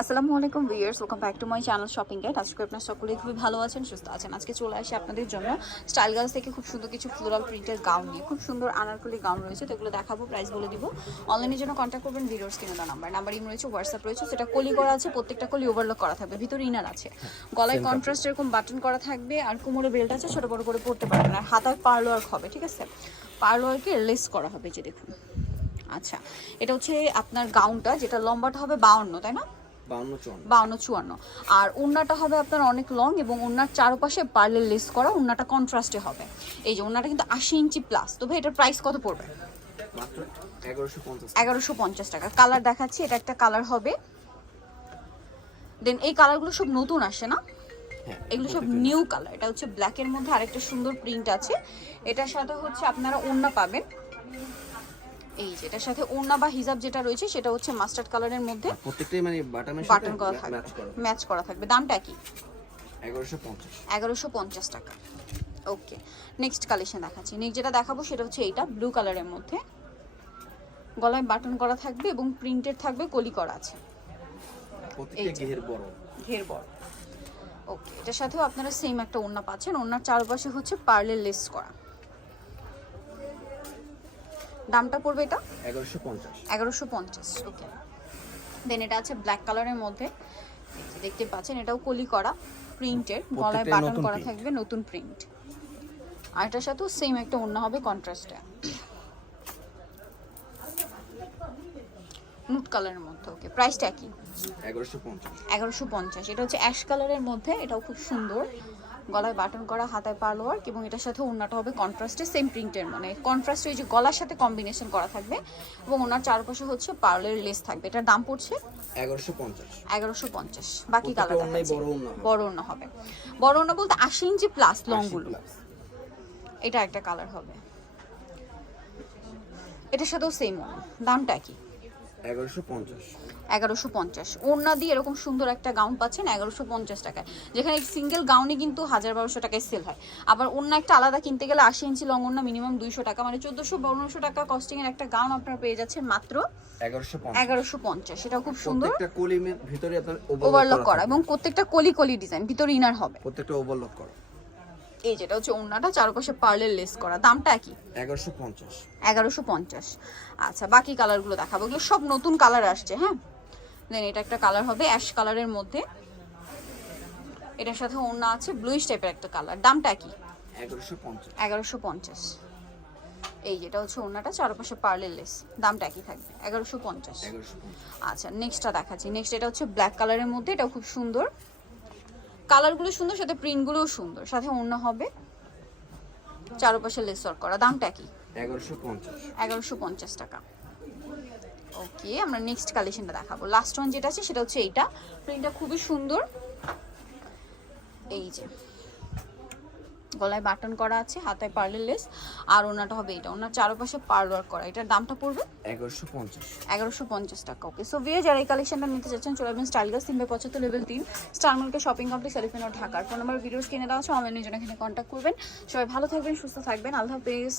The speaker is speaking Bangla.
আসসালামু আলাইকুম viewers, welcome back to my channel shopping guide. আজকে আপনারা সকলেই খুবই ভালো আছেন, সুস্থ আছেন। আজকে চলে আসি আপনাদের জন্য স্টাইল গার্লস থেকে খুব সুন্দর কিছু ফ্লোরাল প্রিন্টের গাউন নিয়ে। খুব সুন্দর আনারকলি গাউন রয়েছে, তো এগুলো দেখাবো, প্রাইস বলে দিব। অনলাইনের জন্য কন্ট্যাক্ট করবেন ভিডিওর স্ক্রিনে দেওয়া নাম্বার ইম রয়েছে, হোয়াটসঅ্যাপ রয়েছে। সেটা কলি করা আছে, প্রত্যেকটা কলি ওভারলক করা থাকবে, ভিতরে ইনার আছে, গলায় কন্ট্রাস্ট এরকম বাটন করা থাকবে, আর কোমরে বেল্ট আছে, ছোট বড় করে পরতে পারবেন। আর হাতায় পার্ল ওয়ার্ক হবে, ঠিক আছে, পার্ল ওয়ার্কে লেস করা হবে, যে দেখুন। আচ্ছা, এটা হচ্ছে আপনার গাউনটা, যেটা লম্বাটা হবে 52, তাই না? 52-54। আর ওড়নাটা হবে আপনার অনেক লং, এবং ওড়নার চারপাশে পার্লের লেস করা, ওড়নাটা কন্ট্রাস্টে হবে। এই যে ওড়নাটা কিন্তু 80 ইঞ্চি প্লাস। তো ভাই এটার প্রাইস কত পড়বে? মাত্র 1150 1150 টাকা। কালার দেখাচ্ছি, এটা একটা কালার হবে। দেন এই কালারগুলো সব নতুন আসে না, এগুলো সব নিউ কালার। এটা হচ্ছে ব্ল্যাকের মধ্যে আরেকটা সুন্দর প্রিন্ট আছে। এটার সাথে হচ্ছে আপনারা ওড়না পাবেন, এই যে এটার সাথে ওড়না বা হিজাব যেটা রয়েছে সেটা হচ্ছে মাস্টার্ড কালারের মধ্যে, প্রত্যেকটাই মানে বাটন করা থাকবে, ম্যাচ করা থাকবে। দামটা কি? 1150 টাকা। ওকে, নেক্সট কালেকশন দেখাচ্ছি। নেক্সট যেটা দেখাবো সেটা হচ্ছে এইটা ব্লু কালারের মধ্যে, গলায় বাটন করা থাকবে এবং প্রিন্টেড থাকবে, কলি করা আছে, প্রত্যেকটা ঘের বড়। ওকে, এটার সাথেও আপনারা সেম একটা ওড়না পাচ্ছেন, ওড়নার চারপাশে হচ্ছে পার্লের লেস করা। দামটা পড়বে এটা 1150। ওকে, দেন এটা আছে ব্ল্যাক কালারের মধ্যে, দেখতে পাচ্ছেন, এটাও কলি করা, প্রিন্টের, গলায় বাটন করা থাকবে, নতুন প্রিন্ট। আর এটার সাথেও সেম একটা ওড়না হবে কন্ট্রাস্টে, নুট কালারের মধ্যে। ওকে, প্রাইসটা কি? 1150। এটা হচ্ছে অ্যাশ কালারের মধ্যে, এটাও খুব সুন্দর, গলায় বাটন করা, হাতায় পার্ল ওয়ার্ক, এবং এটার সাথে ওড়নাটা হবে কন্ট্রাস্টে, সেম প্রিন্টের, মানে কন্ট্রাস্টে ওই যে গলার সাথে কম্বিনেশন করা থাকবে, এবং ওনার চারপাশে হচ্ছে পার্লের লেস থাকবে। এটার দাম পড়ছে 1150। বাকি কালার বড় ওড়না হবে, বড় ওড়না বলতে 80 ইঞ্চি প্লাস লংগুলো। এটা একটা কালার হবে, এটার সাথেও সেম ওড়না। দামটা কি? 1150। ওড়না দিয়ে এরকম সুন্দর একটা গাউন পাচ্ছেন 1150 টাকায়, যেখানে সিঙ্গেল গাউনে কিন্তু 1000-1200 টাকায় সেল হয়। আবার ওড়না একটা আলাদা কিনতে গেলে 80 ইঞ্চি লং ওড়না মিনিমাম 200 টাকা, মানে 1400-1500 টাকা কস্টিং এর একটা গাউন আপনারা পেয়ে যাচ্ছেন মাত্র 1150। সেটা খুব সুন্দর, প্রত্যেকটা কলিমের ভিতরে আপনার ওভারলক করা, এবং প্রত্যেকটা কলি কলি ডিজাইন, ভিতরে ইনার হবে, প্রত্যেকটা ওভারলক করা। এই যেটা হচ্ছে ওড়নাটা, চারপাশে পার্লের লেস করা। দামটা কি? 1150। আচ্ছা, বাকি কালারগুলো দেখাবো, এগুলো সব নতুন কালার আসছে। হ্যাঁ, দেন এটা একটা কালার হবে অ্যাশ কালারের মধ্যে, এটার সাথে ওড়না আছে ব্লুইশ টাইপের একটা কালার। দামটা কি? 1150। এই যেটা হচ্ছে ওড়নাটা, চারপাশে পার্লের লেস। দামটা কি থাকবে? 1150। আচ্ছা, নেক্সটটা দেখাচ্ছি। নেক্সট এটা হচ্ছে ব্ল্যাক কালারের মধ্যে, এটাও খুব সুন্দর, কালারগুলো সুন্দর, সাথে প্রিন্টগুলোও সুন্দর, সাথে ওড়না হবে, চারপাশে লেস ওয়ার্ক করা। দামটা কি? 1150 টাকা। ওকে, আমরা নেক্সট কালেকশনটা দেখাবো। লাস্ট ওয়ান যেটা আছে সেটা হচ্ছে এইটা, প্রিন্টটা খুবই সুন্দর, এই যে গলায় বাটন করা আছে, হাতায় পার্লের লেস, আর ওনাটা হবে এটা, ওনার চারপাশে পার্ল ওয়ার্ক করা। এটার দামটা পড়বে 1150 টাকা। ওকে, সো ভিউয়ার যারা এই কালেকশনটা নিতে চাচ্ছেন চলে আসবেন style girls 3/75 level 3 star market shopping complex elephant road, ঢাকার। ফোন নাম্বার ভিডিওস কিনে দেওয়া আছে, অনলাইনের জন্য এখানে কন্ট্যাক্ট করবেন। সবাই ভালো থাকবেন, সুস্থ থাকবেন, আল্লাহ হাফেজ।